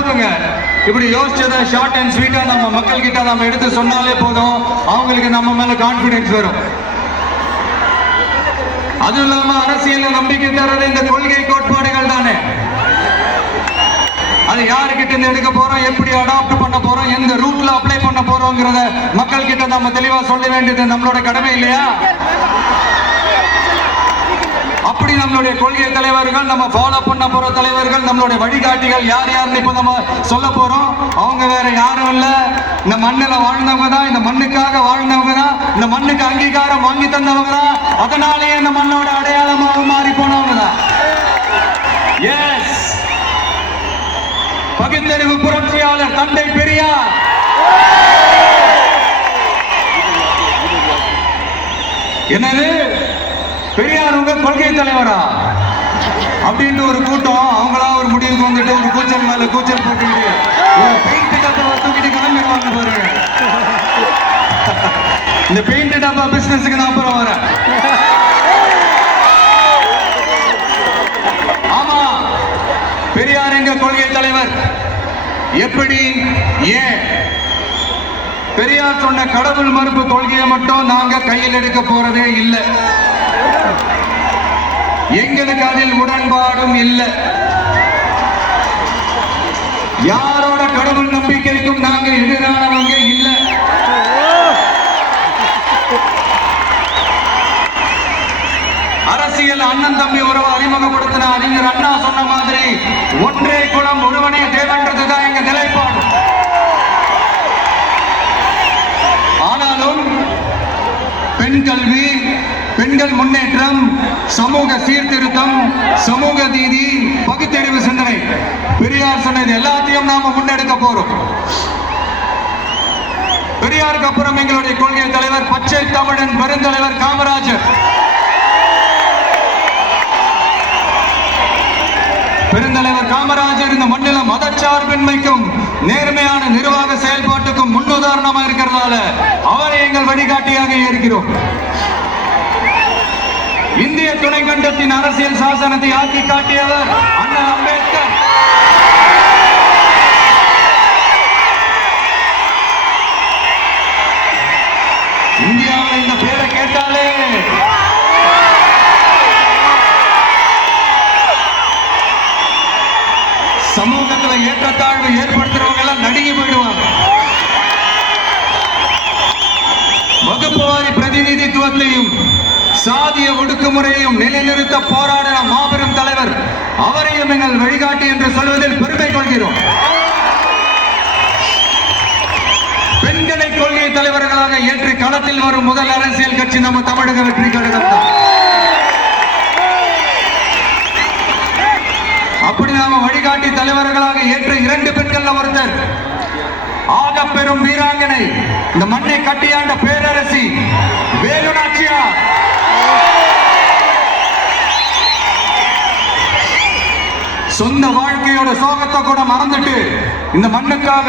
போதுங்க. இப்படி யோசிச்சதை short and ஸ்வீட்டா நம்ம மக்கள் கிட்ட நம்ம எடுத்து சொன்னாலே போதும், அவங்களுக்கு நம்ம மேல கான்பிடன்ஸ் வரும். அதுவும் இல்லாம அரசியல் நம்பிக்கை தர்றது இந்த கொள்கை கோட்பாடுகள் தானே. அது யாருக்கிட்ட இருந்து எடுக்க போறோம், எப்படி அடாப்ட் பண்ண போறோம், எந்த ரூட்ல அப்ளை பண்ண போறோம்ங்கிறத மக்கள் கிட்ட நம்ம தெளிவா சொல்ல வேண்டியது நம்மளோட கடமை இல்லையா? அப்படி நம்மளுடைய கொள்கை தலைவர்கள், நம்ம ஃபாலோ பண்ண போற தலைவர்கள், நம்மளுடைய வழிகாட்டிகள் யார் யாருன்னு இப்ப நம்ம சொல்ல போறோம். அவங்க வேற யாரும் இல்ல, இந்த மண்ணில வாழ்ந்தவங்க தான், இந்த மண்ணுக்காக வாழ்ந்தவங்க தான், இந்த மண்ணுக்கு அங்கீகாரம் வாங்கி தந்தவங்க தான், அதனாலேயே இந்த மண்ணோட அடையாளமாக மாறி போனவங்க தான். எஸ், பகுத்தறிவு புரட்சியாளர் தந்தை பெரியார். என்னது, பெரியார் உங்க கொள்கை தலைவரா அப்படின்னு ஒரு கூட்டம் அவங்களா ஒரு முடிவுக்கு வந்துட்டு ஒரு கூச்சல் மேல கூச்சல் போட்டுக்கிட்டு ஒரு பெயிண்ட் டப்பா தூக்கிட்டு கிளம்பிடுவாங்க பாருங்க. இந்த பெயிண்ட் டப்பா பிசினஸுக்கு நான் அப்புறம் வரேன். ஆமா, பெரியார் எங்க கொள்கை தலைவர். எப்படி, ஏன்? பெரியார் சொன்ன கடவுள் மறுப்பு கொள்கையை மட்டும் நாங்க கையில் எடுக்க போறதே இல்லை. எங்களுக்கு அதில் உடன்பாடும் இல்லை. யாரோட கடவுள் நம்பிக்கைக்கும் நாங்க எதிரானவங்க இல்லை. அரசியல் அண்ணன் தம்பி உறவை அறிமுகப்படுத்தின அறிஞர் அண்ணா சொன்ன மாதிரி ஒன்றே குலம் ஒருவனே தேவன்றதுதான் எங்க நிலைப்பாடு. ஆனாலும் பெண் கல்வி, பெண்கள் முன்னேற்றம், சமூக சீர்திருத்தம், சமூக நீதி, பகுத்தறிவு சிந்தனை, பெரியார் சொன்னது எல்லாத்தையும் நாம முன்னெடுக்க போறோம். பெரியாருக்கு அப்புறம் எங்களுடைய கொள்கை தலைவர் பச்சை தமிழன் பெருந்தலைவர் காமராஜர். பெருந்தலைவர் காமராஜர் இந்த மண்ணில மதச்சார்பின்மைக்கும் நேர்மையான நிர்வாக செயல்பாட்டுக்கும் முன்னுதாரணமா இருக்கிறதால அவரை எங்கள் வழிகாட்டியாக இருக்கிறோம். இந்திய துணைக்கண்டத்தின் அரசியல் சாசனத்தை ஆக்கி காட்டியவர் அண்ணல் அம்பேத்கர். இந்தியாவில் இந்த பேரை கேட்டாலே சமூகத்துல ஏற்றத்தாழ்வு ஏற்படுத்துறவங்க எல்லாம் நடுங்கி போயிடுவாங்க. வகுப்புவாரி பிரதிநிதித்துவத்தையும் சாதிய ஒடுக்குமுறையையும் நிலைநிறுத்த போராடின மாபெரும் தலைவர், அவரையும் எங்கள் வழிகாட்டி என்று சொல்வதில் பெருமை கொள்கிறோம். பெண்களை கொள்கை தலைவர்களாக ஏற்று களத்தில் வரும் முதல் அரசியல் கட்சி நம்ம தமிழக வெற்றி கழகம் தான். அப்படி நாம வழிகாட்டி தலைவர்களாக ஏற்ற 2 பெண்கள் ஒருத்தர், ஆக பெரும் வீராங்கனை, இந்த மண்ணை கட்டியாண்ட பேரரசி வேலு நாச்சியார். சொந்த வாழ்க்கையோட சோகத்தை கூட மறந்துட்டு இந்த மண்ணுக்காக